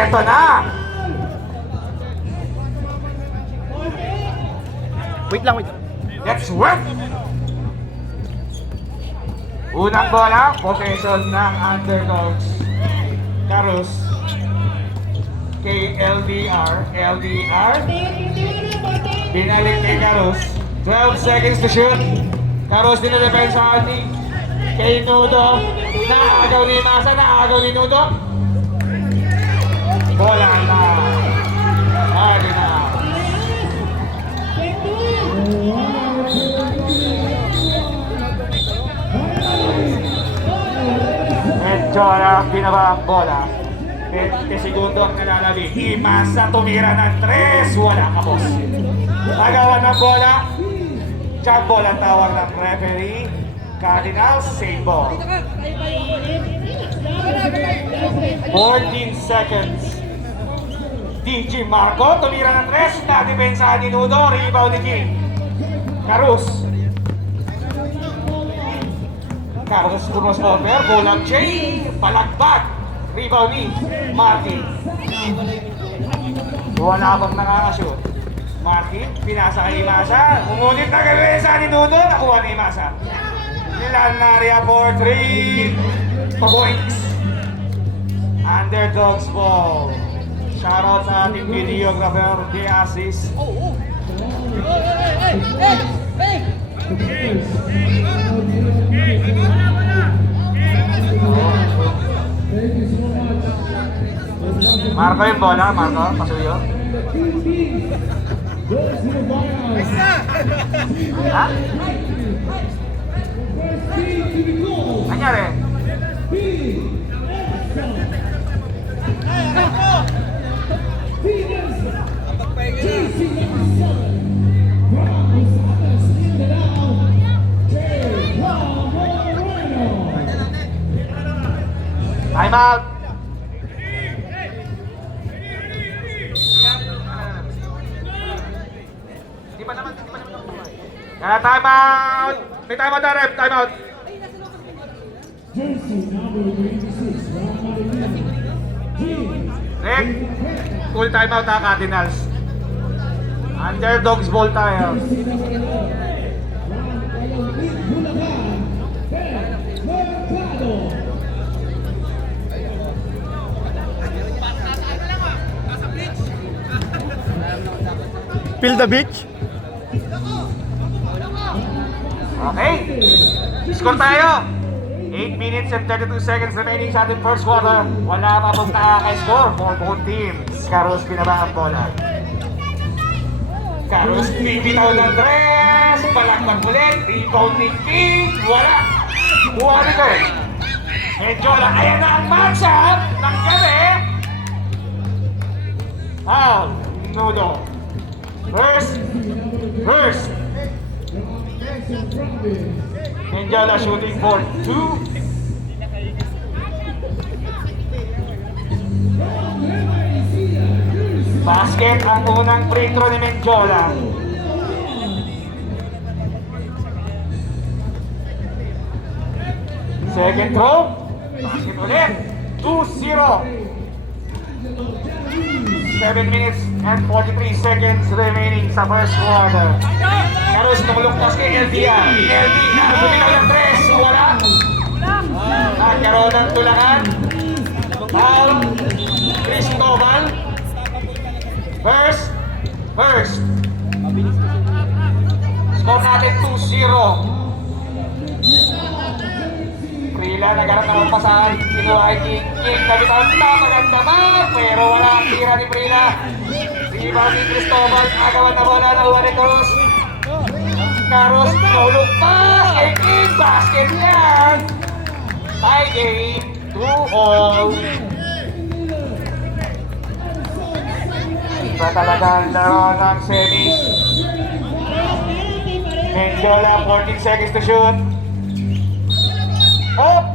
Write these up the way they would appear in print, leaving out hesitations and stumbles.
Eto na! Wait lang, wait lang. Let's work! Unang bola, possession ng underdogs. Carus. Kay LDR. Binalik kay Carus. 12 seconds to shoot. Carus din na depensa ni kay Nudo. Naagaw ni Masa, naagaw ni Nudo. Bola na. Adi na. Medyo na binaba ang bola. 20 segundo ang nalalabi. Himasa tumira ng 3. Wala ka, boss. Agawan ng bola. Jump ball ang tawag ng referee. Cardinals, save ball. 14 seconds. DJ Marco tumira ng 3. Na-depensahan ni Nudo. Rebound ni King. Carus. Carlos crossover, bolang Jay, palagbat, rebound ni Martin. Wala bang nakakashoot. Martin, pinasa kay Imasa, umunit na kay ni Nudo, nakuha ni Imasa. Nilan Naria for 3 points. Underdogs ball. Shoutout sa ating videographer, the assist. Marco yung bola, Marco, pasuyo. Ha? Anyari? Time out! Time out! May time out na, ref! Time out! Rick, full time out ha, Cardinals. Underdogs ball tayo. Feel the beach? Okay. Score tayo. 8 minutes and 32 seconds remaining sa ating first quarter. Wala pa pong nakaka-score for both teams. Carlos binaba ang bola. Carlos bibitaw ng tres. Palakpak ulit. Rebound ni King. Wala. Buha nito eh. Medyo lang. Ayan na ang matchup ng gabi. Nudo. First. Menjala shooting for 2. Basket ang unang free throw ni Menjola. Second throw. Basket ulit. 2-0. 7 minutes and 43 seconds remaining sa first quarter. Carlos tumuluktas kay LDR. LDR bumitaw ng 3. Wala. Nagkaroon ng tulangan. Foul. Cristobal. First. Score natin 2-0. Prila nagharap ng pasahan. Kinuha ay King. Nabitaw na maganda ba? Pero wala ang tira ni Prila. Rebound ni Cristobal. Agawan na bola ng Juanetos. Carlos nahulog pa. Kay King. Basket yan. Tie game. 2-all. Iba talaga ang laro ng semis. Menjola, 14 seconds to shoot. Up!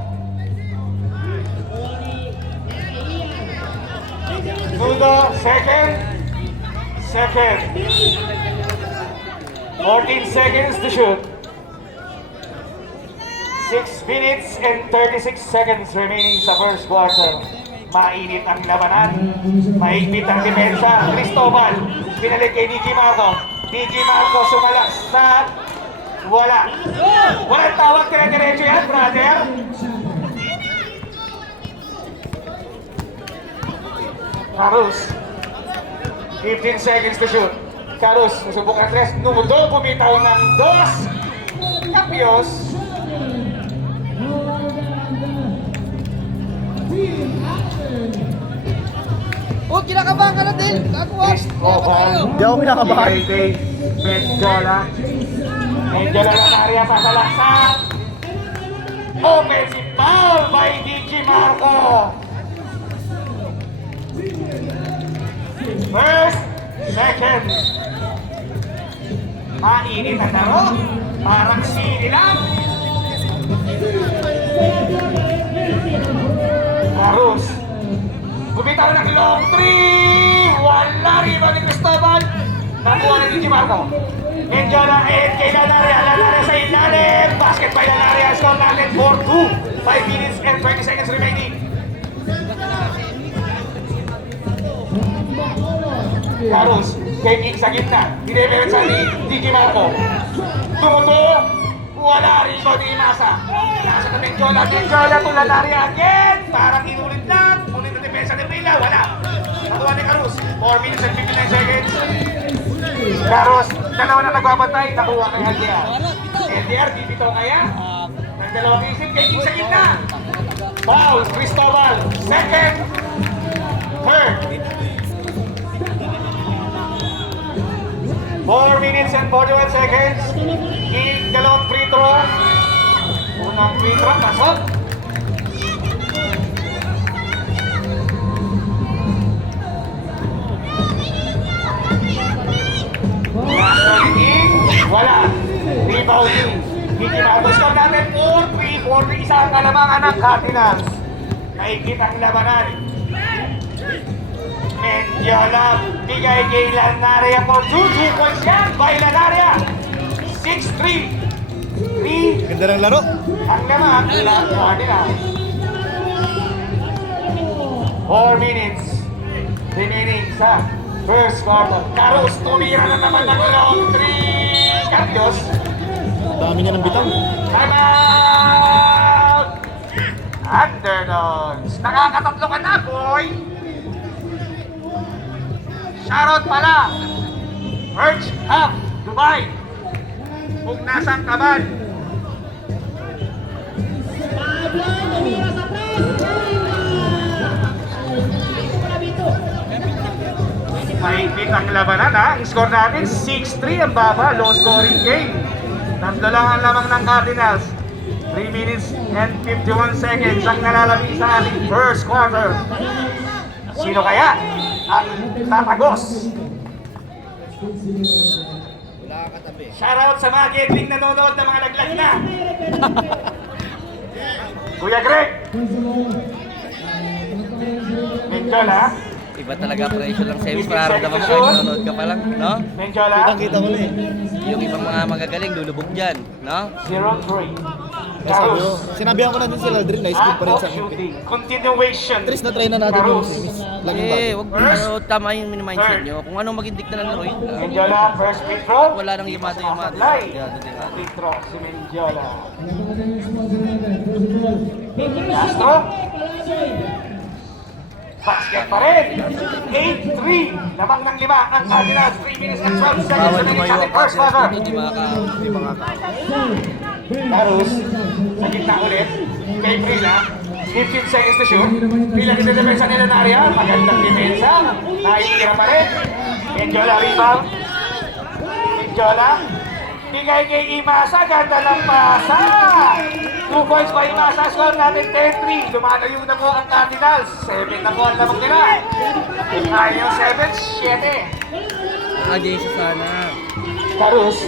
Nudo, second. 14 seconds to shoot. 6 minutes and 36 seconds remaining sa first quarter. Mainit ang labanan. Mahigpit ang depensa. Cristobal, pinalik kay DJ Marco. DJ Marco sumalas sa wala. Walang tawag, dire-diretso yan, brother. Carus, 15 seconds to shoot. Carus, susubok ng 3. Nudo, bumitaw ng 2. Kapios. Oh, kinakabahan ka na din. Kakuha. Hindi ako kinakabahan. Medjola. Medjola lang area pa sa laksan. Offensive foul by DJ Marco. First, second. Mainit ang laro. Parang sili lang. Carus. Bumitaw ng long 3! Wala rebound ni Cristobal. Nakuha na DJ Marco. Medjola and kay Lanaria. Lanaria sa ilalim. Basket by Lanaria. Score natin 4-2. 5 minutes and 20 seconds remaining. Carus, kay King sa gitna. Dinemerensa ni DJ Marco. Tumuto. Wala rebound ni Imasa. Nasa na Medjola. Medjola to Lanaria again. Parang inulit lang. Ulit na depensa ni Prila. Wala. Nakuha ni Carus. 4 minutes and 59 seconds. Carus, dalawa na nagbabantay. Nakuha kay LDR. LDR, bibitaw kaya? Nagdalawang isip kay King sa gitna. Foul, Cristobal. Second. Third. 4 minutes and 41 seconds. King, dalawang free throw. Unang free throw, pasok. Last one, King. Wala. Rebounding. Hindi makapag-score natin. 4-3. 4-3. Isa ang kalamangan ng Cardinals. Mahigit ang labanan. Medjola, bigay kay Lanaria for 2 points yan by Lanaria. 6-3. 3. Ganda ng laro. Ang naman, Cardinals. 4 minutes remaining sa first quarter. Carus, tumira na naman ng long 3. Capios. Dami niya ng bitaw. Time out! Underdogs. Nakakatatlo ka na, boy. Shoutout pala. Merch Hub, Dubai. Kung nasaan ka man. Mahigpit ang labanan ha. Ang score natin 6-3 ang baba. Low scoring game. Tatlo lang ang lamang ng Cardinals. 3 minutes and 51 seconds ang nalalami sa ating first quarter. Sino kaya ang tatagos? Shoutout sa mga getting nanonood na mga naglag na. Kuya Greg. Medjola. Iba talaga presyo lang sa semis para dapat kahit nanonood ka pa lang, no? Medjola. Kita ko na eh. Yung ibang mga magagaling lulubog dyan, no? 0-3. Sabi ko, sinabihan ko na din sila, Aldrin, nice good pa rin sa akin. Shooting. Continuation. Tris na try na natin yung semis. Laging bago. Wag ano, tama yung mindset nyo. Kung anong maging dikta ng laro, yun lang. Medjola, first free throw. Wala nang yamado. Sasablay. Free throw si Medjola. Castro. Basket pa rin. 8-3. Lamang ng 5 ang Cardinals. 3 minutes and 12 seconds remaining sa ating first quarter. Hindi makaka... Carus, sa gitna ulit. Kay Prila. 15 seconds to shoot. Prila din na depensa nila na area. Magandang depensa. Nakikira pa rin. Medjola rebound. Medjola. Bigay kay Imasa. Ganda ng pasa. 2 points pa Imasa. Score natin 10-3. Lumalayo na po ang Cardinals. 7 na po ang lamang nila. Ayaw yung 7, 7. Jason sana. Carus.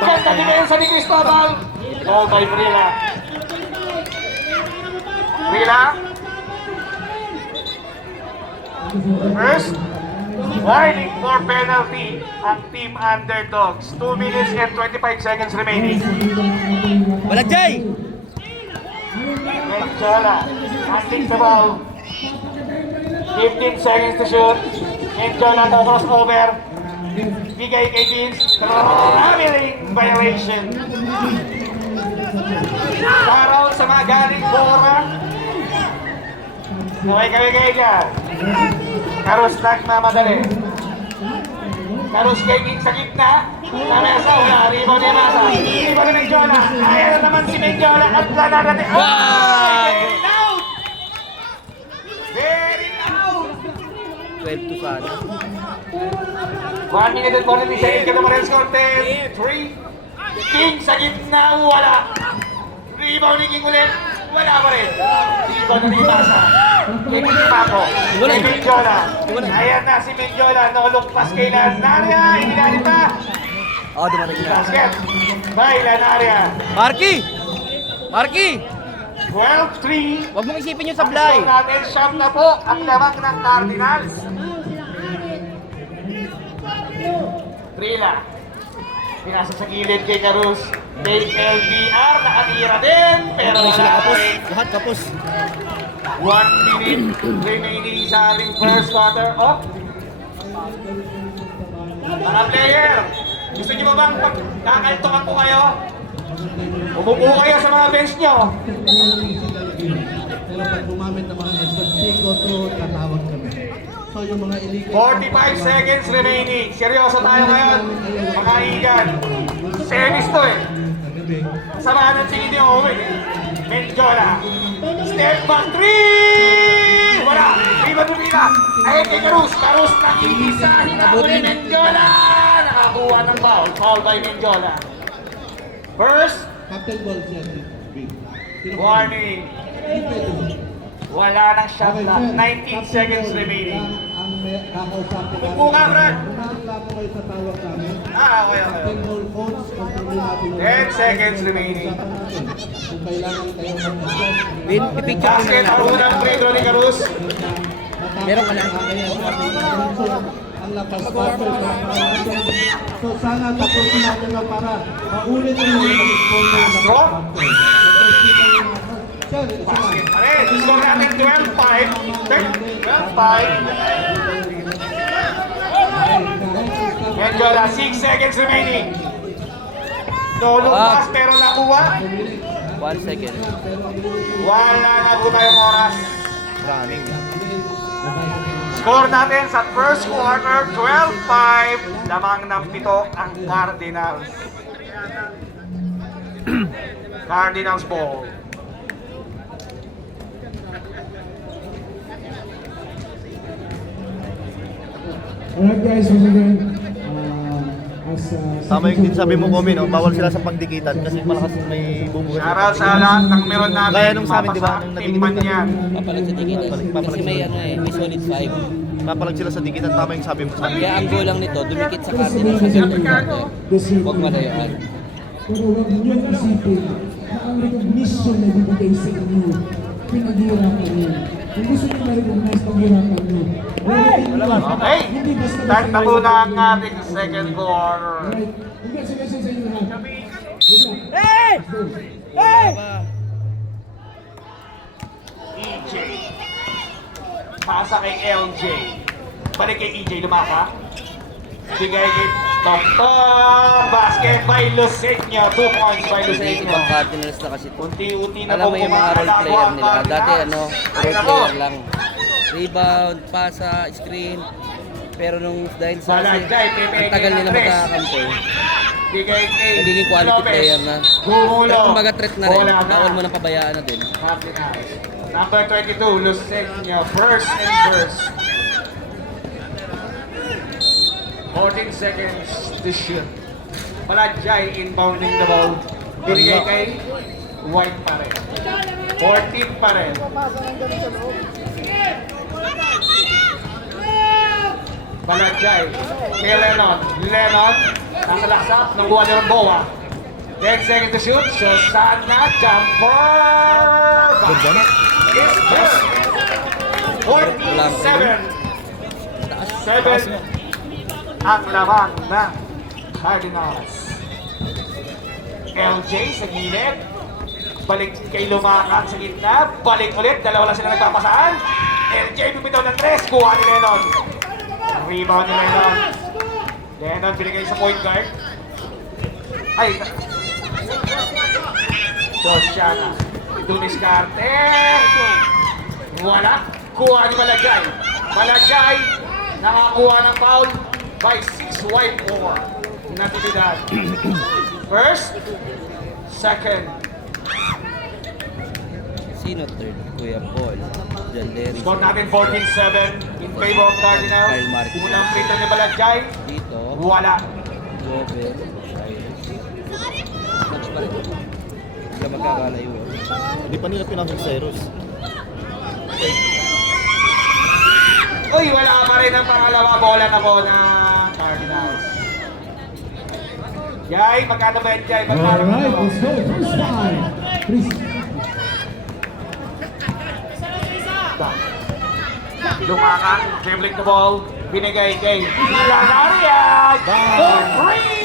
Ganda depensa ni Cristobal. Ball by Prila. Prila. First. Warning for penalty ang team underdogs. 2 minutes and 25 seconds remaining. Balag Jay! Medjola. Handling the ball. 15 seconds to shoot. Menjola to crossover. Bigay kay Vince. Traveling violation. Paraw sa mga galing Bora. Kaway dyan. Karus nagmamadali. Karus kay Vince sa gitna. Namesa, wala. Rebound ni Masa. Rebound ni Menjola. Ayan na naman si Menjola. At lana natin. Oh! Very loud! Very loud! 12 to sana. 1 minute and 43 seconds ka naman score 10, 3. King sa gitna, wala. Rebound ni King ulit, wala pa rin. Rebound ni Masa. King ni Paco. Si Menjola. Ayan na si Menjola. No-look pass kay Lanaria. Inilalim pa. Dumating na. Basket. By Lanaria. Marky! Marky! 12-3. Huwag mong isipin yung Ang sablay. score natin, siyam na po ang lamang ng Cardinals. Trila. Pinasa sa gilid kay Carus. Kay LDR, nakatira din. Pero Ay, sila wala kapos. rin. Lahat kapos. 1 minute remaining sa ating first quarter. Oh. Mga player, gusto niyo ba bang kakaltukan po kayo? Umupo kayo sa mga bench nyo. Pero pag gumamit ng mga extra to tatawag kami. So yung mga illegal 45 seconds remaining. Seryoso tayo ngayon. Mga igan. Semis to eh. Samahan ng tingin niyo, Owen. Menjola. Step back 3! Wala. Iba dumila. Ayun kay Carus. Carus nakikisa. Hinahuli Menjola. Nakakuha ng foul. Foul by Menjola. First, Captain Ball siya. warning. Wala nang shot clock. 19 seconds remaining. Ang kakausapin natin. Upo ka, Brad. Unahan lang po kayo sa tawag namin. Okay. Captain Ball coach, kontrolin natin yung 10 seconds remaining. usapan natin. Kung kailangan kayo mag-adjust. Win, pipicture ko Basket, na ang unang free throw ni Carus. Meron ka na. Ang lakas passer sa natin. So sana tapusin natin na para maulit rin yung mag-score ng lakas Strong. passer. Okay, kita yung mga- Sir, Basket pa rin. Score natin 12-5. 12-5. Menjola, 6 seconds remaining. No look pass pero nakuha. 1 second. Wala na po tayong oras. Running. Score natin sa first quarter, 12-5. Lamang ng 7 ang Cardinals. Cardinals ball. Alright guys, once again, Tama yung din sabi mo, Komi, no? Bawal sila sa pagdikitan kasi malakas may bumugas. Shoutout sa lahat ng meron natin. Gaya nung sa amin, di ba? Nung Team man nagdikitan. yan. Papalag sa tikitan. Kasi may ano eh, may solid 5. Papalag sila sa dikitan, tama yung sabi mo sa amin. Kaya ang goal lang nito, dumikit sa Cardinals sa second quarter. Huwag malayaan. pero huwag niyong isipin na ang recognition na bibigay sa inyo, pinaghirapan niyo. Kung gusto niyo ma-recognize paghirapan niyo, Okay. Start na po na ang ating second quarter. alright, congratulations sa inyo lahat. EJ. Pasa kay LJ. Balik kay EJ, lumaka. Bigay kay Tongtong. Basket by Lucenio. 2 points by Kasi Lucenio. ibang Cardinals na kasi ito. Unti-unti na Alam mo yung mga role player nila. Dati ano, role player lang. Rebound, pasa, screen. Pero nung dahil sa kasi, ang tagal nila magkakampi, Bigay kay nagiging quality Lopez. player na. Gumulo. Pero kumbaga threat na rin. Bola na. Bawal mo nang pabayaan na din. Number 22, Lucenio. First and first. 14 seconds to shoot. Palajay inbounding the ball. Binigay kay White pa rin. 14 pa rin. Palajay. Kay Lennon. Lennon. Nasa laksap. Nakuha ni Ramboa. 10 seconds to shoot. Susana. Jumper. Basket is good. 47. 7 ang lamang ng Cardinals. LJ sa gilid. Balik kay Lumakan sa gitna. Balik ulit. Dalawa lang sila nagpapasaan. LJ bumitaw ng 3. Kuha ni Lennon. Rebound ni Lennon. Lennon binigay sa point guard. Ay. Josiana. Dumiskarte. Wala. Kuha ni Malagay. Malagay nakakuha ng foul by 6 white over. Natividad. First. Second. Sino third? Kuya Paul. John Derry. Score natin 14-7 in favor of Cardinals. Kyle Marquez. Unang free throw ni Balagay. Dito. Wala. Gober. Match pa rin. Sila magkakalayo. Hindi pa nila pinasok si Cyrus. Uy, wala pa rin ang pangalawa. Bola na po ng Cardinals. Jai, magkano ba yan, Jai? Magkano ba Alright, ito? let's go. First time. Please. Lumakang, dribbling the ball, binigay kay Lanaria. For free!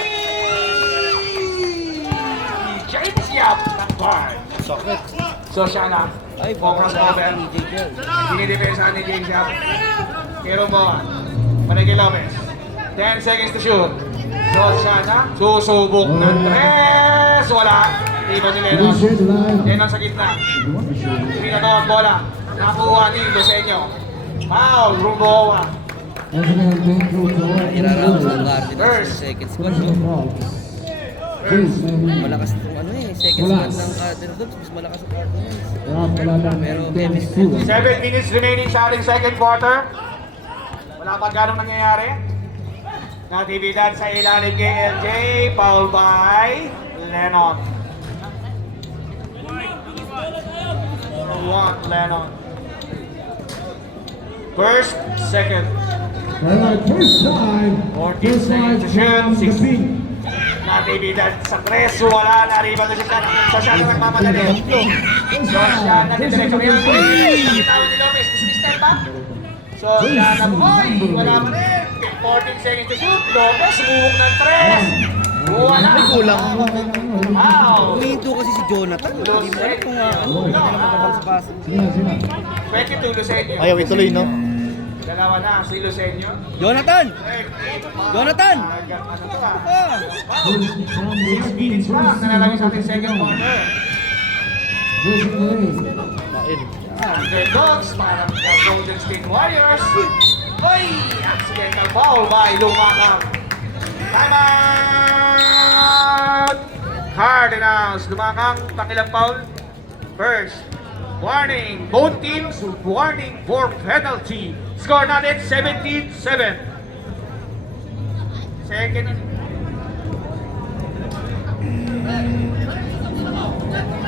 James Yap ng bar. Sakit. So siya na. Ay, Focus baka over. ni JJ. Dinidepensa ni James Yap. Pero mo, Manigay Lopez. 10 seconds to shoot. So siya na. Susubok ng 3. Wala. Iba ni Lennon. Lennon sa gitna. Pinagawa ang bola. Nakuha ni Lucenio. Foul, Ruboa. Irarap sa Cardinals First. sa second squad. Malakas itong ano eh. Second squad ng Cardinals. Mas malakas ang Cardinals. Pero Memphis 7 minutes remaining sa ating second quarter. Wala pa ganong nangyayari. Natividad sa ilalim kay LJ. Foul by Lennon. 1 Lennon. First, second. Alright, first time. 14 seconds to shoot. 16. Natividad sa 3. Wala na. Rebound na siya. Sa siya na nagmamadali. So siya na didiretso ngayon. Nakitawan ni Lopez. Gusto ni step back. So siya na. Hoy! Wala pa rin. 14 seconds to shoot. Lopez sumubok ng 3. Wala. Kulang. Wow. Huminto kasi si Jonathan. Hindi mo alam kung hindi na makapagpasa. Sina, sina. 22 Lucenio. Ayaw ituloy, no? Dalawa na. Si Lucenio. Jonathan! Jonathan! Ano to ah? Ah! 6 minutes pa. Nalalagay sa ating second quarter. Kain. Underdogs para sa Golden State Warriors. Oy! Accidental foul by Lumakang. Time out! Cardinals. Lumakang, pakilang foul. First. Warning. Both teams warning for penalty. Score natin 17-7. Second.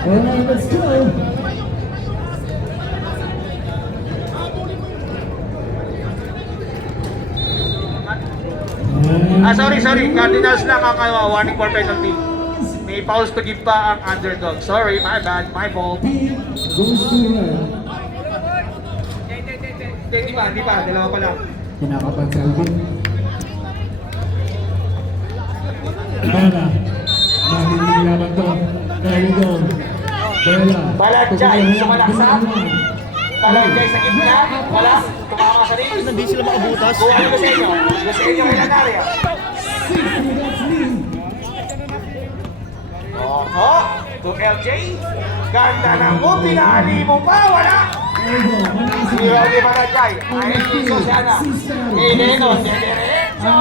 Alright, let's go. Sorry. Cardinals lang ang warning for penalty. May fouls to give pa ang underdog. Sorry, my bad, my fault. Goes to her. Di ba? Dalawa pa lang. Kinakapan sa Alvin. Bala. Mahiling laban to. There we go. Bella. Balagay, sumalaksak. Balagay sa gitna. Wala. Tumama sa rin. Hindi sila makabutas. Kuha ni Lucenio. Lucenio kay Lanaria. 6 minutes lead. Oho. To LJ. Ganda ng mo. Pinali mo pa. Wala. There we go. Manasa. Si Rodney Balagay. Ayun si Sosiana. Kay Lennon. Diretso.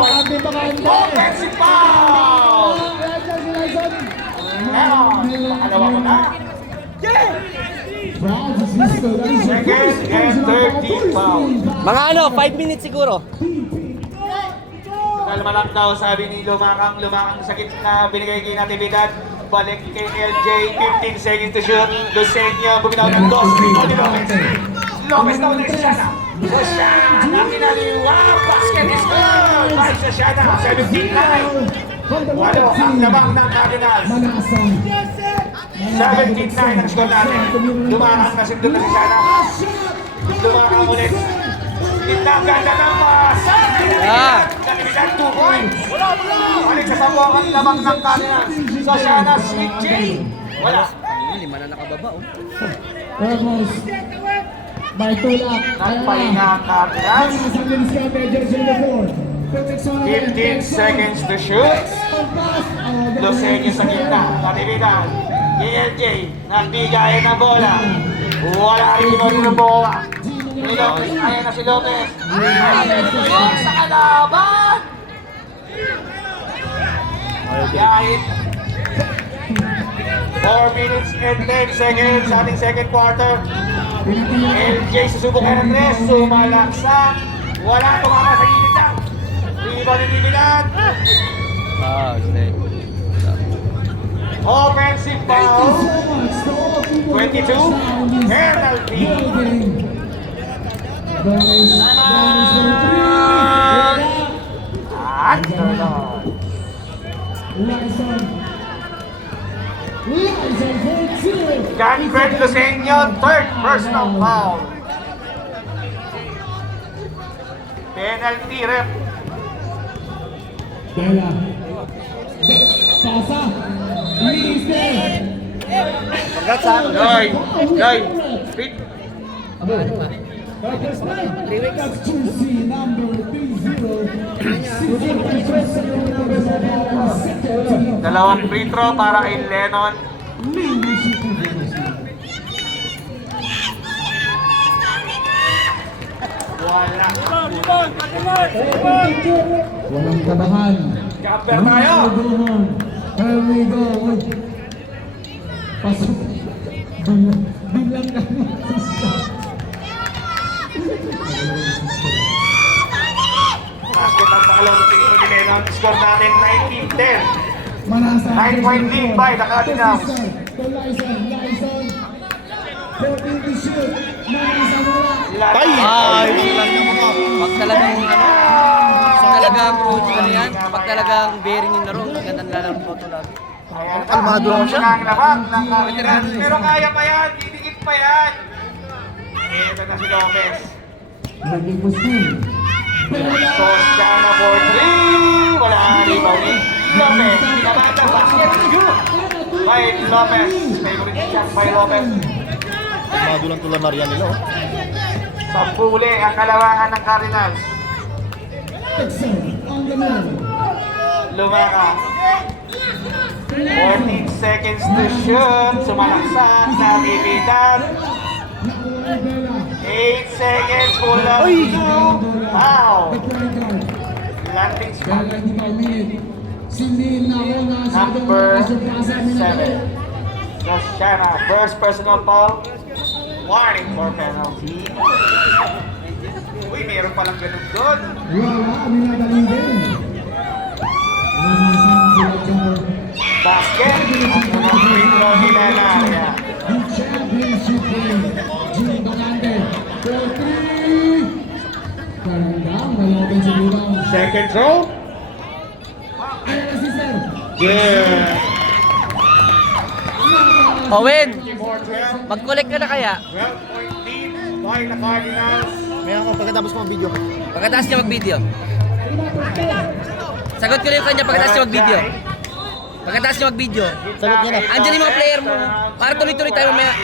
Bakante. Offensive foul. Lennon. Pakalawa ko na. Francis Listo. That is your Second first and personal 13 foul. Mga 5 minutes siguro. Kalma lang daw, sabi ni Lumakang sa gitna, binigay kay Natividad, balik kay LJ, 15 seconds to shoot, Lucenio, bumitaw ng 2, rebound ni Lopez. Lopez daw na Sosiana. Sosiana, kinaliwa, basket is good! By Sosiana, 17-9. Walo ang labang ng Cardinals. Manasa. 17-9 ang score natin. Lumakang na sindot na Sosiana. Lumakang ulit. Gitna, ganda ng pasa. Natividad, 2 points. Balik sa sabuang ang labang ng Cardinals. Sosiana, Sweet J. Wala. 5 na nakababa oh. Almost. May tulak. Nagpahinga ang Cardinals. Isang diskarte, jersey number 4. 15 seconds to shoot. Lucenio sa gitna. Natividan. ELJ. Nagbigay ng bola. Wala rin ng bola. Si Lopez. Ayan na si Lopez. Lopez sa kalaban. Kahit 4 minutes and 10 seconds sa ating second quarter. LJ susubok ng 3. Sumalaksak. Wala tumama sa gilid lang. Rebound ni Dividan. Okay. Offensive foul. 22. Penalty. Afternoon. Ganfred Lucenio, third personal foul. Penalty rep. Bella. Pasa. Joy. Speed. That's jersey number 30. Dalawang free throw para kay Lennon. Wala. Walang kabahan. Jumper tayo. Here we go. Pasok. Biglang kami. Basket ang pakalong pinito ni Lennon. Score natin 19-10. Manasa. 9-point lead by the Cardinals. Lyson. 14 to shoot. Manasa mula. Pag talagang talagang coach ano yan, pag talagang bearing yung laro, ang ganda lang po ito lagi. Kalmado lang siya. Ang labag ng Cardinals. Pero kaya pa yan. Didikit pa yan. Ito na si Lopez. Naging Muslim. Toscana for 3. Wala rin ba ni Lopez. Pinabata basket. By Lopez. Favorite shot by Lopez. Kalmado lang tulad Marian nila, oh. Sa puli ang kalawangan ng Cardinals. Texan on the man. Lumaka. 14 seconds to shoot. Sumalaksak. Natividan. 8 seconds. Pull up. 2. Wow. Landing spot. Number 7. Toscana. First personal foul. Warning for penalty. Uy, meron palang ganun doon. Basket. Ang unang free throw ni Lanaria. Second throw. Yeah. Owen, 12 mag-collect ka na kaya? 12-point lead by the Cardinals. May ako pagkatapos ko mag-video. Pagkatapos niya mag-video. Sagot ko na yung kanya pagkatapos niya mag-video. Pagkatapos niya mag-video. Sagot niya na. Andyan yung mga player mo. Para tuloy-tuloy tayo mamaya.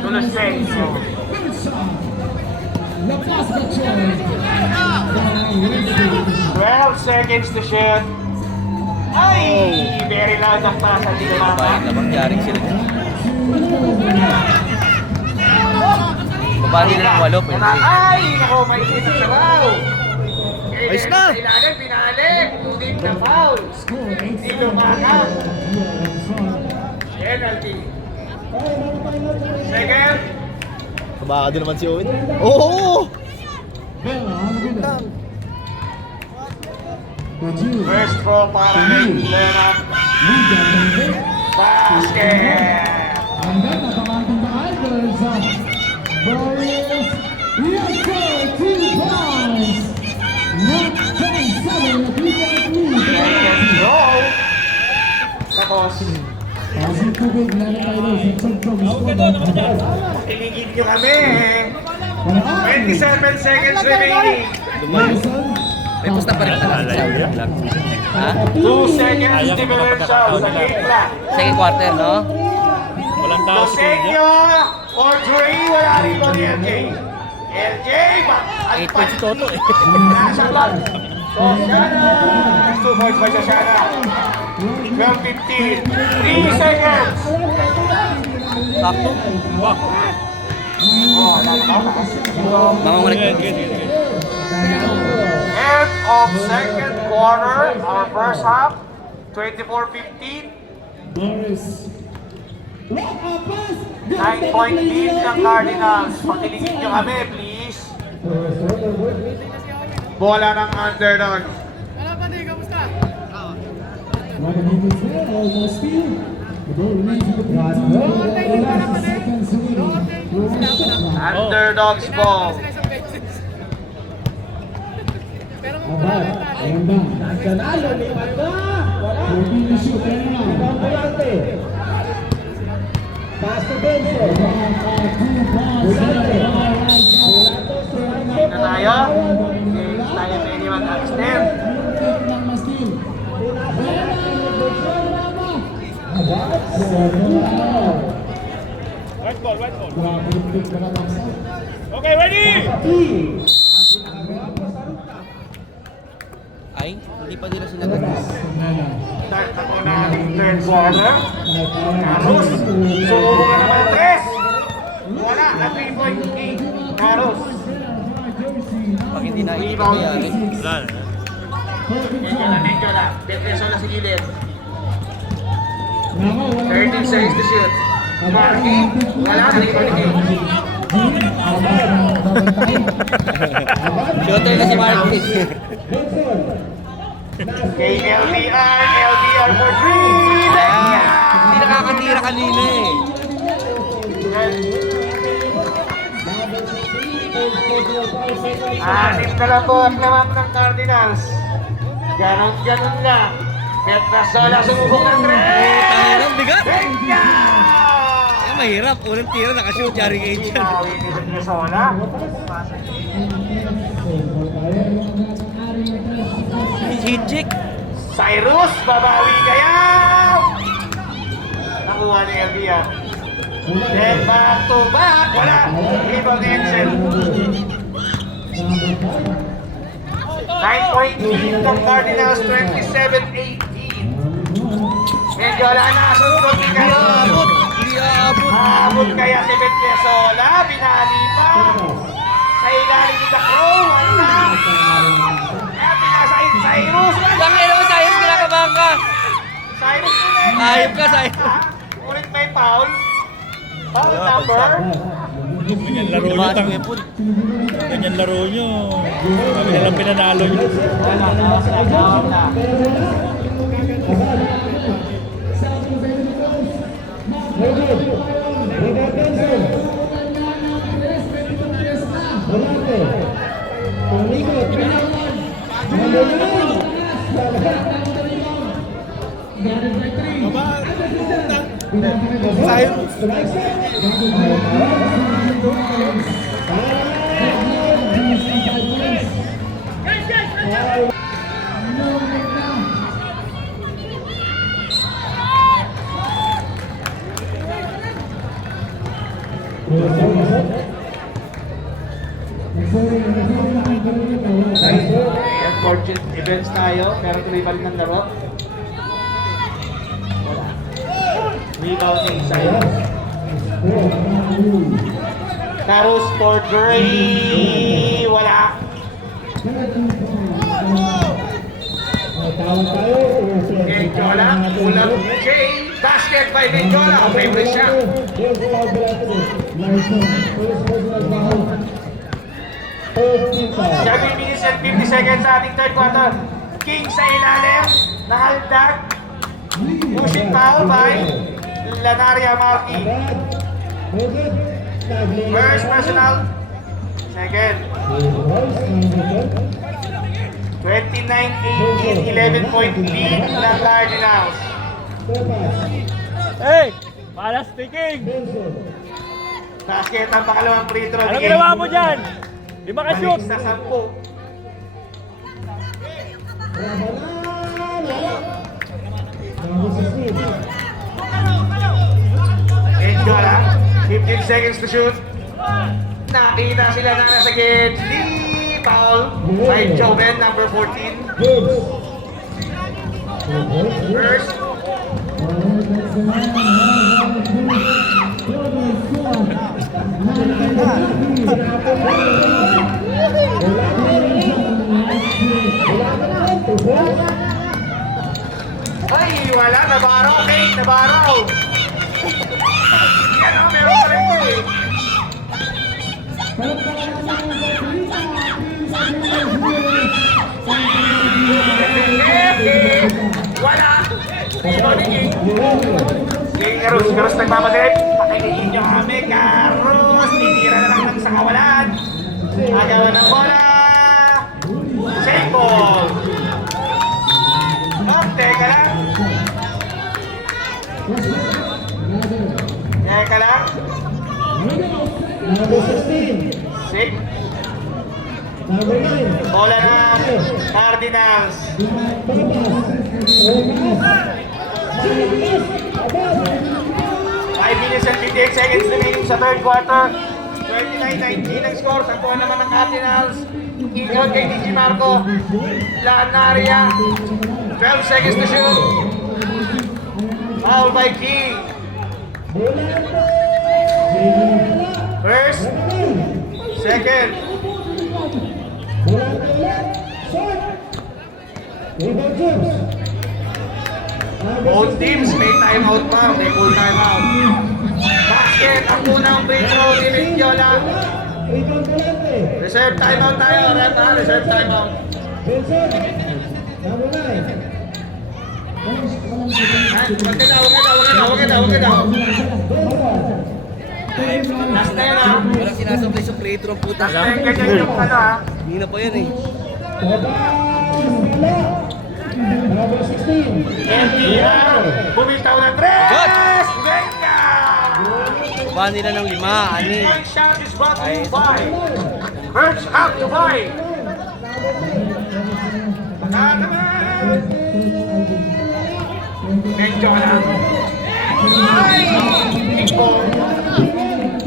Tulos Senso. 12 seconds to shoot. Ay! Very loud ang pasa dito Babae na magyaring sila dyan. Babali na ng 8, pwede. Ay! Nako, may isa sa wow! Ayos na! Kailangan pinalik! Tunig na foul! Hindi lumaka! Penalty! Second! Kabado naman si Owen. Oo! First throw para kay Lennon. Basket! Second throw! Tapos, tinigil nyo kami. 27 seconds remaining. May pusta pa rin talaga sa vlog. Ha? 2 seconds differential sa game clock. Second quarter, no? Dosenyo or Dre, wala rito ni LJ. LJ, 8 points si Toto eh. nasa clock. Sosiana, 2 points by Sosiana. 12-15, 3 seconds. Sakto. Oh, wala na ba? Mamamalag. End of second quarter, our first half, 24-15. Boris. 9-point lead ng Cardinals. Pakilingin nyo kami, please. Bola ng underdog. What a minute is there, almost still. The ball remains in the play team. Last seconds remaining. Underdog's ball. Abad, ayan ba? Nanalo, lipat na! Pwede na shoot, ayan na. Pass to Benson. Na tayo. Games tayo pwede mag-extend. Okay, ready? Ay, hindi pa nila sila nag-miss. Start na muna ang third quarter. Carlos, sumubo ka naman ng 3. Wala, na 3-point lead. Carlos. Pag hindi na ito nangyayari. Medyo na. Defense na sa gilid. 13 seconds to shoot. Marking. Wala, na-rebound ni King. Shooter na si Martin. Kay LDR for 3. Hindi nakakatira kanina eh. Anim na lang po ang lamang ng Cardinals. Ganon lang. Petrasola sumubok ng 3. Ang bigat. Kenya! Ay, mahirap. Unang tira nakashoot Jari Angel. Inawi ni Petrasola. Hijik. Cyrus, babawi kaya! Nakuha ni LDR. Then back to back. Wala. Rebound Angel. 9-point lead ng Cardinals, 27-18. Medyo wala na. Sunod ni kayo. Abot. Hindi aabot. Abot kaya si Petrasola. Binali pa. Sa ilalim ni Dacro. Wala. Kaya pinasain Cyrus. Bakit naman tayo kinakabahan ka? Cyrus ulit. Ayop ka, Cyrus. Ulit may foul. Foul number. Ganyan laro nyo, ganyan laro nyo. Kami nalang pinanalo nyo. Wala na. Unfortunate events tayo, pero tuloy pa rin ng laro. Wala. Rebound ni Cyrus. Carus for Dre. Wala. Benjola, ulang Jay. Basket by Benjola. Favorite siya. 7 minutes and 50 seconds sa ating third quarter. King sa ilalim. Nahaldag. Pushing foul by Lanaria Marti. First personal. Second. 29-18, 11-point lead ng Cardinals. Hey! Malas speaking! Basket ang pangalawang free throw. Anong ginawa mo dyan? Di ba ka-shoot? Balik sa 10. Enjola, 15 seconds to shoot. Nakita sila na nasa gate. Lee, foul. By Joven, number 14. First. Ay, wala. Nabaraw, Kate. Nabaraw. Yan o, meron pa rin po eh. Wala. Karus nagmamalit. Pakinggan nyo kami, Karus. Tinira na lang sa kawalan. Agawan ng bola. Safe ball. Oh, teka lang. Teka lang. Safe. Bola na Cardinals. 5 minutes and 58 seconds remaining sa third quarter. 29-19 ang score. Saktuhan naman ng Cardinals. Ikot kay DJ Marco. Lanaria. 12 seconds to shoot. Foul by King. First. Second. Both teams may timeout pa. May full timeout. Basket ang unang free throw ni Mendiola. Reserve timeout tayo, rep ha? Reserve timeout. Huwag ka daw. Last na yun ha. Walang sinasablay sa play through ang puta. Last na yun, ganyan yung ano ha. Hindi na pa yan eh. NTR, bumitaw ng tres! Venga! Baba nila ng 5, 6. One shot is brought to you by Birch Up to buy. Baka naman! Medyo ka lang. Ay! Big ball.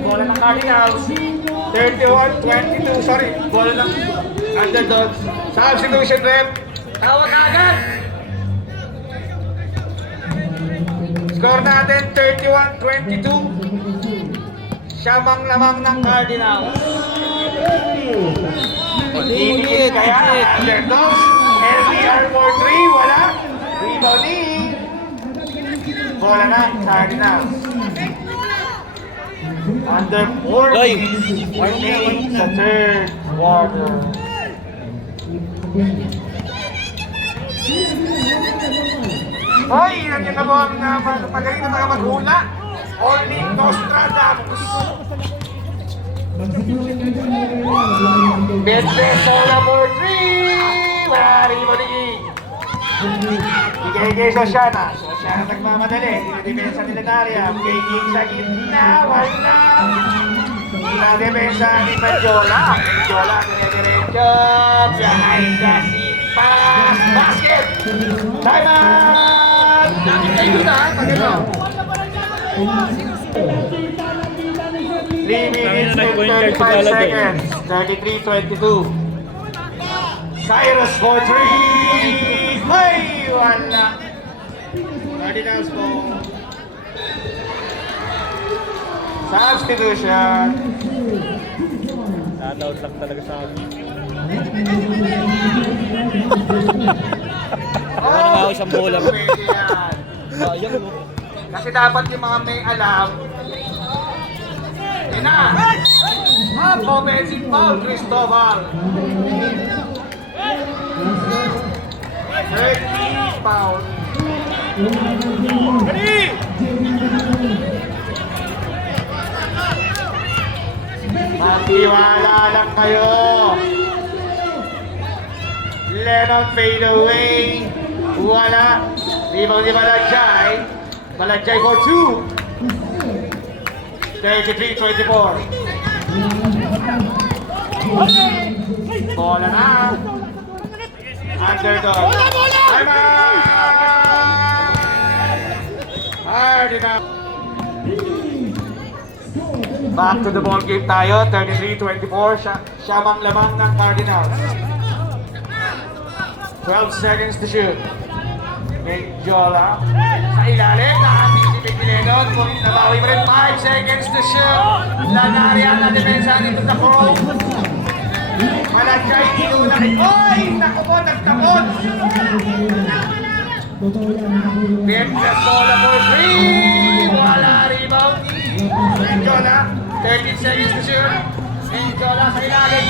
Bola ng Cardinals. 31-22. Sorry, bola ng Underdogs. Substitution rep. Tawag agad! Score natin 31-22. Siyamang lamang ng Cardinals. Pag-ibigit kaya Underdogs. LBR for 3. Wala. Rebounding. Bola na Cardinals. Under 4 minutes remaining sa third quarter. Hoy, nandiyan na po ang magaling na mga maghula. Only Nostradamus. Besola for 3. Wala rin mo din. Bigay sa Shana. So Shana nagmamadali. Dinidepensa nila Daria. Bigay sa gitna. Wala. Dinidepensa ni Mediola. Mediola dire-diretso. Behind the scene pass. Basket. Time out. Tayo na. Pagkano. 3 minutes and 35 seconds. 33-22. Cyrus for 3. Ay, wala. Cardinals po. Substitution. Shoutout lang talaga sa akin. Wala nga ako isang bola. Pwede yan. Sayang mo. Kasi dapat yung mga may alam. Yan na. Offensive foul, Cristobal. 13 foul. Magtiwala lang kayo. Lennon fade away. Wala. Rebound ni Balajay. Balajay for 2. 33-24. Bola na. Underdog. Time out! Cardinals. Back to the ball game tayo, 33-24, siyamang lamang ng Cardinals. 12 seconds to shoot. Menjola sa ilalim, na-anticipate ni Lennon, ngunit nabawi pa rin, 5 seconds to shoot. Lanaria na depensa nito sa Chrome. Malagay dito na rin. Oy! Naku po, nagtapon! Pietras bola for 3! Wala rebound. Menjola, 13 seconds to shoot. Menjola sa ilalim,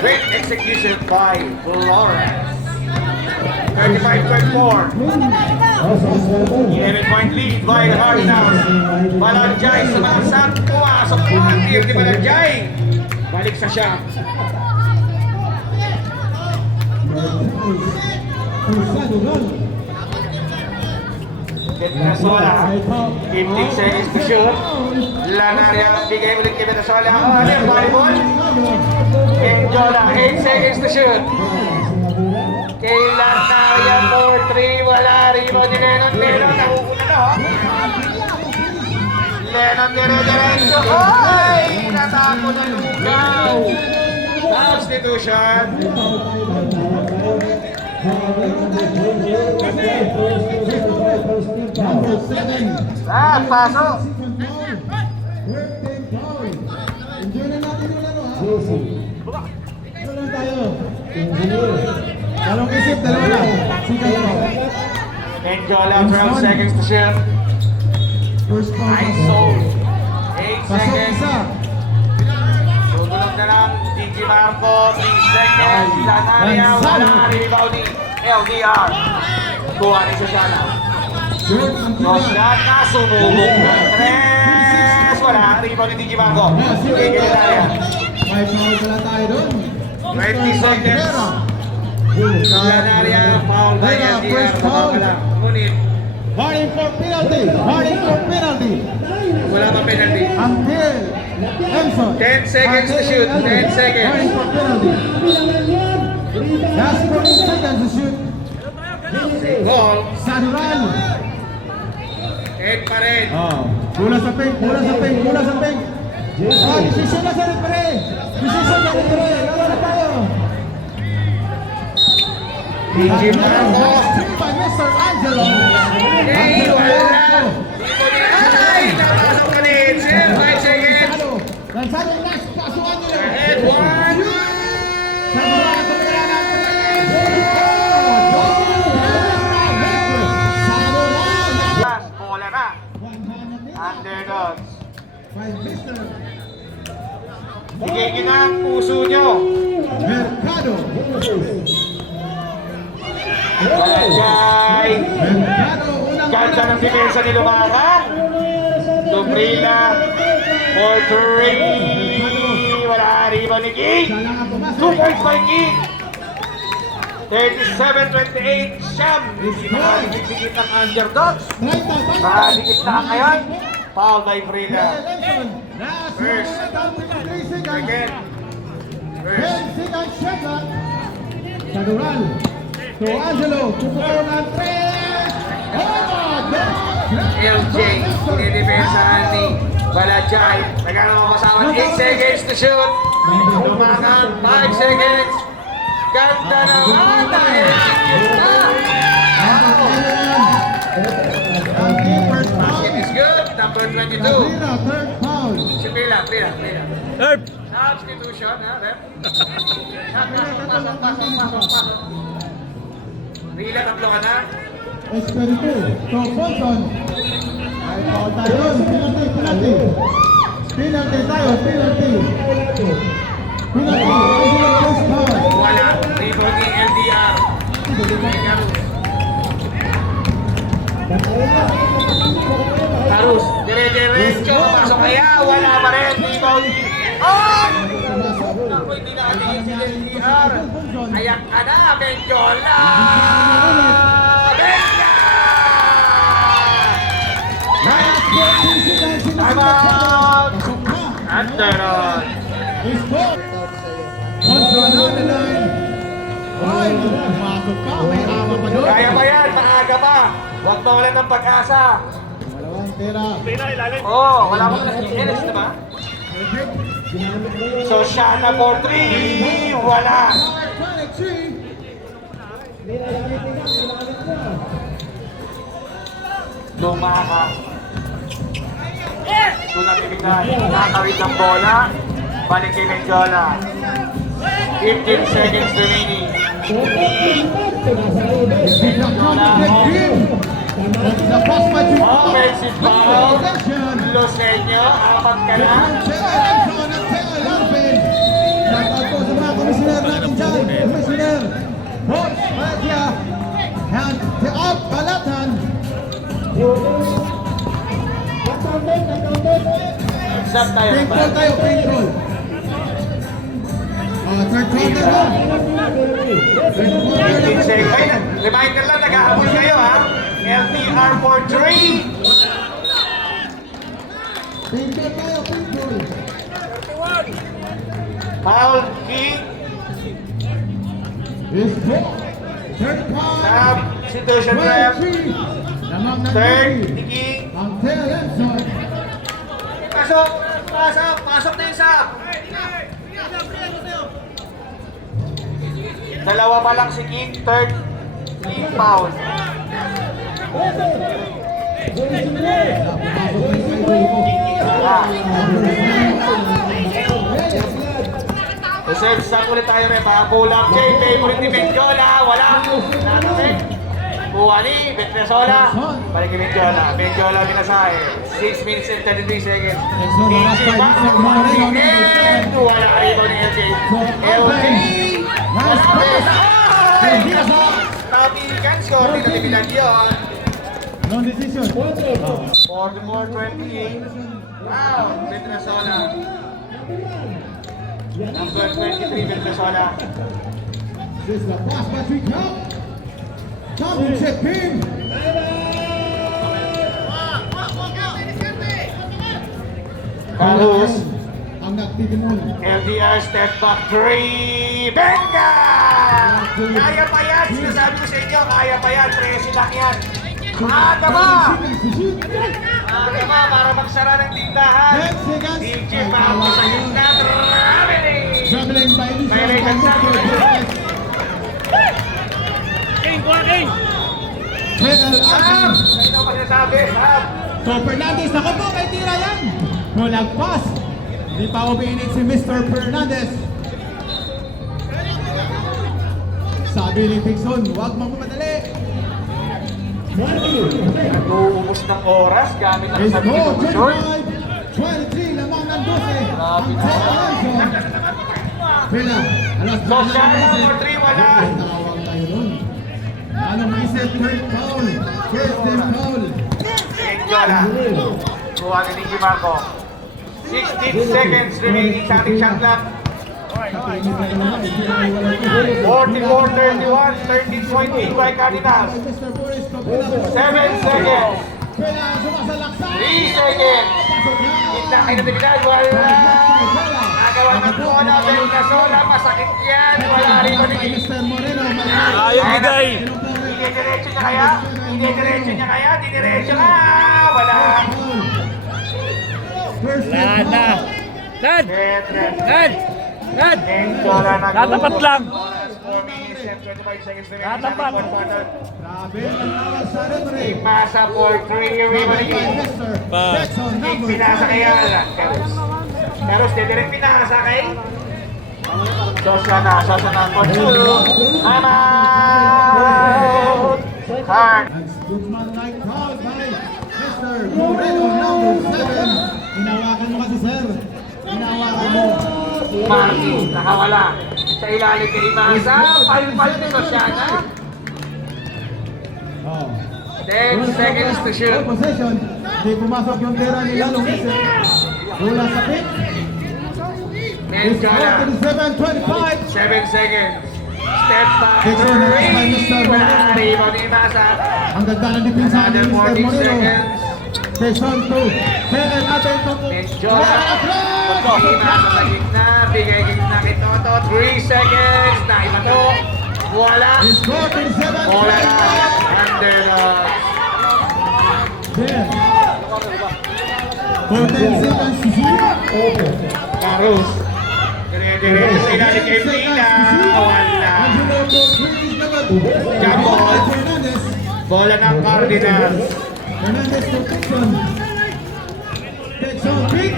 great execution by Flores. 35-24. 11-point lead by the Cardinals. Balanjay sumasat. Pumasok po ang team ni Balanjay. Balik sa siya. Venezuela. 15 seconds to shoot. Lanaria bigay ulit kay Venezuela. Alir, volleyball. Menjola, 8 seconds to shoot. Kay Lanaria for 3. Wala rebound ni Lennon. Lennon, nakukuna na ha. Lennon dire-diretso. Ay! Natako na lugaw. Substitution. Pasok. Enjoy na natin yung laro ha. Ito lang tayo. Dalawang isip, dalawa lang. Sikat mo. Menjola, 12 seconds to shoot. First ball. Nice zone. 8 Pasok seconds. isa. Tutulog na lang. DG Marco, 3 seconds. Lanaria, wala rebounding. LDR. Kuha ni Susana. Shoot. Susana, sumubog na. 3. Wala. Rebound ni DG Marco. Sige, Lanaria. May foul pala tayo doon. 20 seconds. Lanaria, foul by LDR. First foul. Ngunit, Warning for penalty. Warning for penalty. wala pa penalty. Until Enson. 10 seconds to shoot. 10 seconds. Warning for penalty. Last 14 seconds to shoot. Goal. Saduran. 8 pa rin. Bola sa pink, bola sa pink, bola sa pink. Decision na sa referee. Decision sa referee. Lalo na tayo. DG Marco. By Mr. Angelo. Hey, wala. Ay, napasok ka din. 5 seconds. Lanzado yung last. Pasukan nyo lang. Head 1. Last, bola na. Underdogs. By Mr. Bigay nyo na ang puso nyo. Mercado. Balajay. Mercado. Unang Ganda ng depensa ni Lumara. Dubrila. For 3. Wala rebound ni King. 2 points by King. 37-28. Siyam. Hindi makakikit ang underdogs. Makakikit na ngayon. Foul by Frida. First. Second. First. Saduran. To Angelo. Pupukaw ng 3. LJ. Dinidepensahan ni Balajay. Nagkaroon masaman 8 seconds to shoot. Lumakan 5 seconds. Ganda naman dahil basket is good. Number 22. Third foul. Si Pila. Herb! Substitution, ha, Rep? Pasok. Pila, tatlo ka na. Espiritu. To Bolton. Ay, foul tayo. Penalty. Penalty tayo. Penalty. Angelo, first foul. Wala. Rebound ni LDR. Harus. Dire-diretso. Pasok kaya. Wala pa rin. Rebound. Oh! Ako, hindi na katingin si LDR. Ayak ka na. Menjola. Benga! Time out. Anderon. Also another line. Ay, pumasok ka. May awa pa doon. Kaya pa yan, maaga pa. Huwag mawalan ng pag-asa. Dalawang tira. Wala mo na Ennis, diba? So, Shana for 3. Wala. Lumaka. Doon na tibigay. Nakawit ang bola. Balik kay Menjola. 15 seconds remaining. Offensive foul. Lucenio, apat ka na. Stop tayo. Paintball tayo, paintball. Third quarter na. 15 seconds. Ay, reminder lang, nag-ahabol kayo ha. LTR for 3. Paintball tayo, paintball. Foul kick. Is ball. Third quarter. Substitution ref. Lamang ng Third, three. Nicky. Ang Tel Enson. Pasok! Pasok! Pasok na yung sub! Dalawa pa lang si King. Third, team foul. Reserve stop ulit tayo rin. Pull-up chain. Favorite ni Menjola. Wala. Natin. Kuha ni Betresola. Balik kay Menjola. Menjola binasahe. 6 minutes and 33 seconds. DJ Bang. And wala ka rito ni LJ. LJ. Tapikan. Score din ang ibilan yun. Non-decision. 44-28. Wow. Betresola. Number 23 Betresola. This is the Boss Patrick Cup. Championship team. Carlos. Ang nagtitimon. LDR step back 3. Benga! Kaya pa yan. Sinasabi ko sa inyo, kaya pa yan. 13 lang yan. Aga ba? Aga ba para magsara ng tindahan? 10 seconds. DJ Pao sa gitna. Traveling! Traveling by Lisa. Violation sa Penal Sam! action. Sino pa sinasabi? Sam! So Fernandez, ako po may tira yan. Mulagpas. Hindi pa umiinit si Mr. Fernandez. Sabi ni Pixon, huwag magmamadali. Nag-uubos ng oras gamit ang Is sabi ni goal, Bubushon. 25, 23, lamang ng 12. Grabe. Ang Tel Enson. Pila, alas So, shot number 3, wala. Tawag tayo nun. Anong isip? Third foul. First team foul. Menjola. Kuha ni Nicky Marco. 16 seconds remaining sa ating shot clock. 44-31, 13 point lead by Cardinals. 7 seconds. Pila, sumasalaksa. 3 seconds. Kita kayo natignan. Wala. Nagawa ng bola. Bengasola. Masakit yan. Wala rin ko ni Mr. Moreno. Ayaw bigay. Didiretso niya kaya? Didiretso niya kaya? Didiretso ka! Wala! Wala na. Lad! Petre. Lad! Lad! Menjola na Tatapat lang. 4 minutes and 25 seconds remaining. Tatapat. Grabe ang lawas sa referee. Pasa for 3 remaining. Pa. Jackson, number Pinasa kaya. Pero direct pinasa kay Sosana for 2. I'm out! Hard. Goodman like foul by Mr. Moreno, number 7. Hinawakan mo kasi, sir. Hinawakan mo. Martin, nakawala. Sa ilalim kay Imasa. Pal-pal ni Sosana. Oh. 10 seconds to shoot. Possession. Hindi pumasok yung tira ni Lalo Misa. Bola sa pit. It's Menjola. 37-25. 7 seconds. Step back. Dixon, that's by Mr. Wala Moreno. rebound ni Imasa. Ang ganda ng depensa ni Another Mr. 14 Moreno. seconds. Session 2. Kaya natin ito. Menjola. Imasa sa gitna. Bigay gitna kay Toto. 3 seconds. Naiba to. Wala. It's 47-25. Bola na. Under the There. For 10 seconds to shoot. Carlos. Dire-diretso sa ilalim kay Pina. Wala. Angelo Rodriguez naman. Jump ball. Fernandez. Bola ng Cardinals. Fernandez to Texon. Texon pick.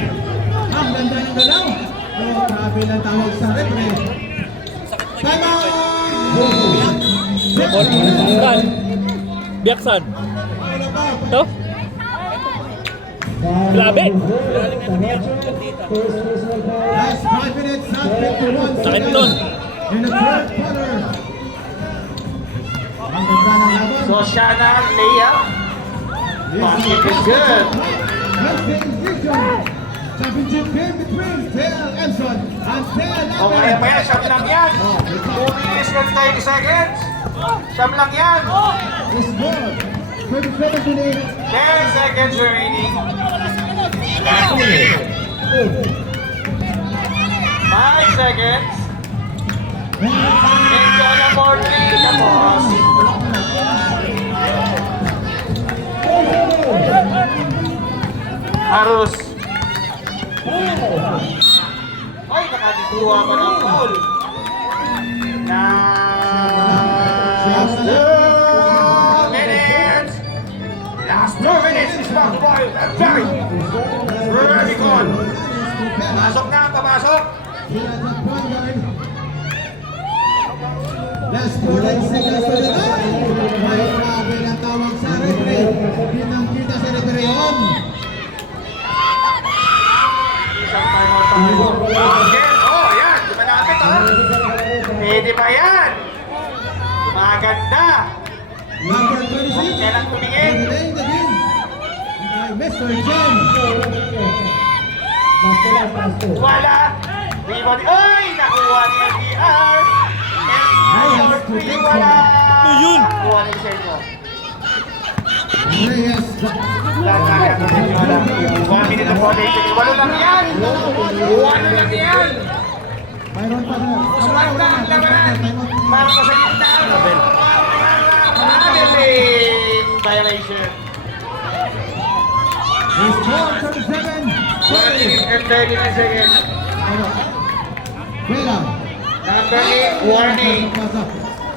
Ang ganda ng galaw. Oh, grabe lang tawag sa referee. Time out! Saan? Biaksan. Ito? Grabe. Last 5 minutes, not 51 Sakit seconds. nun. In the third quarter. Ang ganda ng laban. So, Shana, layup. Basket is good. Wednesday Region Championship game between Tel Emson and Tel O kaya pa yan, siyam lang yan. Oh, 2 minutes and 30 seconds. Siyam lang yan. the score 27-8. 10 seconds remaining. 5 seconds. Enjoy na more three. Tapos. Arus. Ay, nakadikuha pa ng foul. Last 2 minutes. Last 2 minutes is back to ball. Very. Ready call. Pasok na, papasok. Last 14 seconds to the time. May grabe na tawag sa referee. Kitang-kita sa referee on. Isang timeout tayo. Basket. Oh, yan. Di ba natin, ha? Pwede ba yan? Maganda. Number 26. Yan ang tumingin. Playing the game. By Mr. Jen. Wala. Rebound. Ay, nakuha ni LDR. And number 3, wala. Yun. Nakuha ni Sergio. Reyes. Kaya ni Sergio lang. 1 minute and 48. Walo lang yan. Walo lang yan. Mayroon pa na. Sulat na ang labanan. Para pa sa gitna. Violation. The score 37. 1 minute and 39 seconds. Vela. Number 8, warning.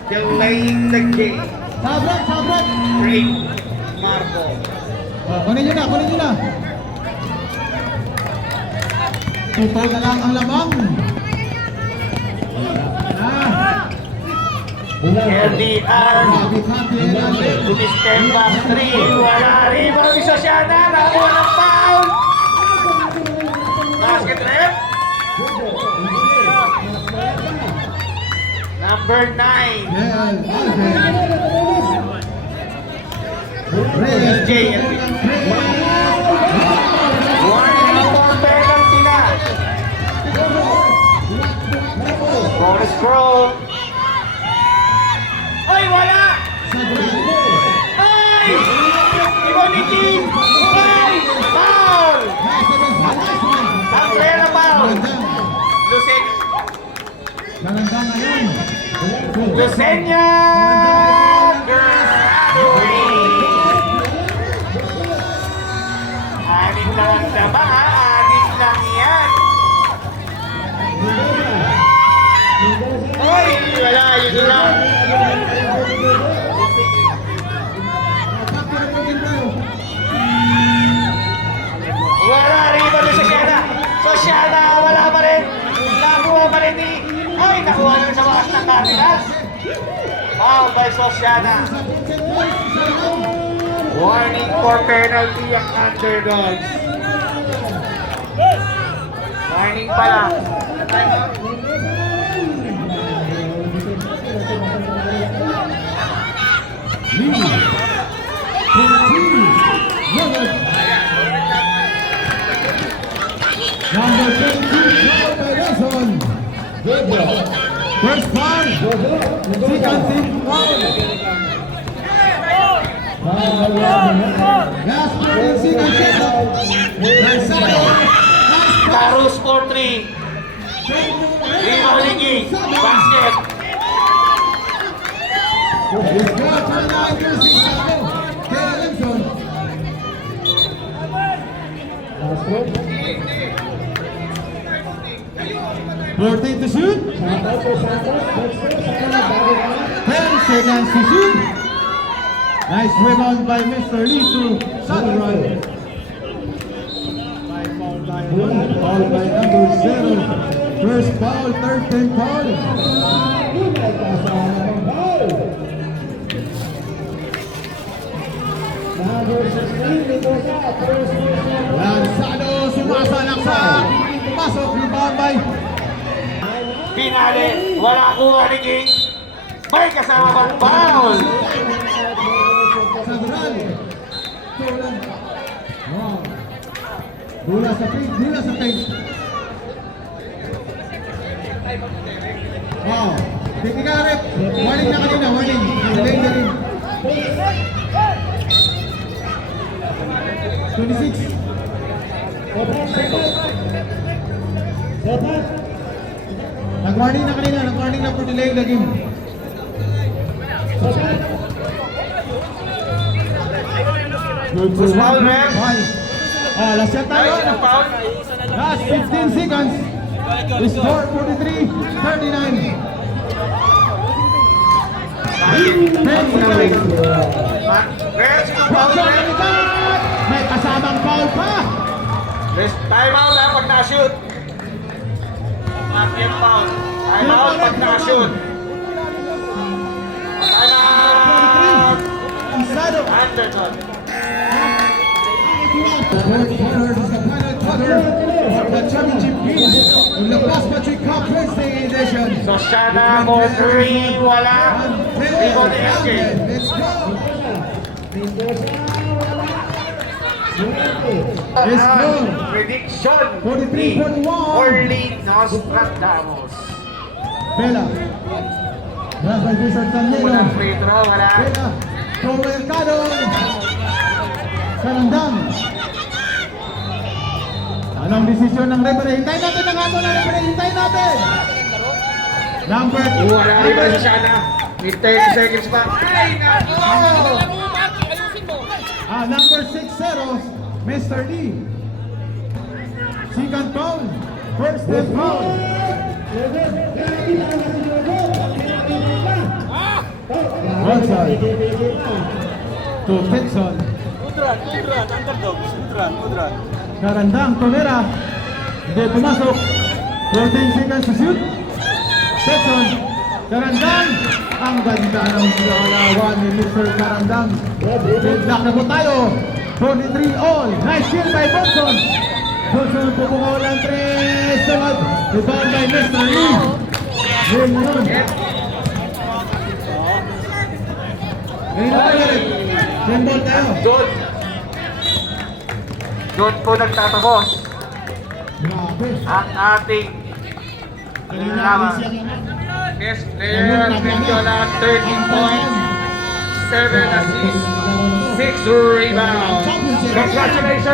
Delaying the game. Sabrak. Break. Marco. Kunin nyo na. Tutal na lang ang lamang. LDR. Happy natin. Step back 3. Wala. Rebound ni Sosiana. Nakuha ng foul. Basket rep. Number 9. Del Alvin. Reyes. JLB. Warning for penalty na. Bonus throw. Ay, wala! Ay! Iba ni King! Ay! Foul! Ang pera foul! Lucen... Lucenia! Graduate! Anim lang ang dama, ha? Anim lang yan! Ay! Wala, yun lang! Wala rin ba doon sa Siana? So Siana, wala pa rin. Nakuha pa rin ni... Ay, nakuha rin sa wakas ng Cardinals. Foul by Sosiana. Warning for penalty ang underdogs. Warning pala. Number 22, Nelson. First foul. Second team foul. Last 14 seconds. Lanzado. Carlos for 3. Rebound ni Basket. It's got to line using Sado. Taylor Limson. 14 to shoot. 10 seconds to shoot. Nice rebound by Mr. Lee to Sunrun. Foul by number 7. First foul, third team foul. Lanzado, sumasalaksak. Pasok, rebound by Pinali, wala kuha ni King. May kasama bang foul? Sadral. Tulan. Wow. Bola sa paint, bola sa paint. Wow. Tikigarip. Warning na kanina, warning. Delay na rin. 26. Nag-warning na kanina, nag-warning na for delay the game. Good for Foul, one. man. Last shot tayo. Ay, ng foul. Last 15 seconds. The score 43-39. 10 seconds. Rest, foul, man. May kasamang foul pa. Rest, time out ha, pag na-shoot. Not yet foul. Time out pag na-shoot. Time out. Isado. Anderson. Third quarter is the final quarter of the championship game in the Plus Patrick Cup Wednesday edition. So siya na for 3, wala. Rebound ni SK. Let's go. Let's go. Prediction 43-41. Orly Nostradamus. Bella. Last by Wizard Tanero. Walang free throw, wala. Bella. From Mercado. Sarandang. Anong desisyon ng referee? Hintayin natin ang ato ng referee. Hintayin natin. Number 2. Wala rebound si Shana. With 30 seconds pa. Ay, nako! Number 6 zeros, Mr. Lee. Second foul. First step foul. One side. To Tetson. Karandang, Tolera. Hindi pumasok. 14 seconds to shoot. Tetson. Karandang. Ang ganda ng lalawan ni Mr. Karandang. Bigla na po tayo. 43 all. Nice kill by Bonson. Bonson pupungaw lang 3. Sunod. Rebound by Mr. Lee. Lee na nun. Ngayon na tayo rin. 10 ball tayo. Doon po nagtatapos Grabe. ang ating laban. Best player, Mendiola, 13 points, 7 assists, 6 rebounds. Congratulations!